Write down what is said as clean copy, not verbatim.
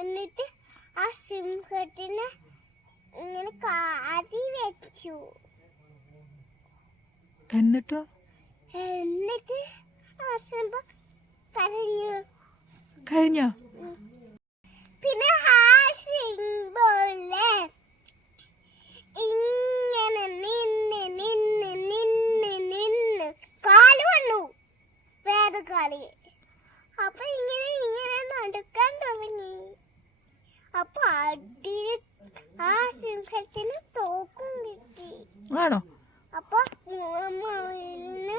എന്നിട്ട് ആ സിംഹത്തിനെ ഇങ്ങനെ കാതി വെച്ചു. എന്നിട്ട് ആ സിംഹം കരഞ്ഞു. കഴിഞ്ഞോ? പിന്നെ ആ സിംഹല്ലേ ഇങ്ങനെ നിന്ന് നിന്ന് നിന്ന് നിന്ന് കാല് വന്നു, വേറെ കാല്. അപ്പൊ ഇങ്ങനെ ഇങ്ങനെ നടക്കാൻ തുടങ്ങി. അപ്പൊ അടിയിൽ ആ സിംഹത്തിന് തോക്കും കിട്ടി. ആണോ? അപ്പൊ മുകളിൽ നിന്ന്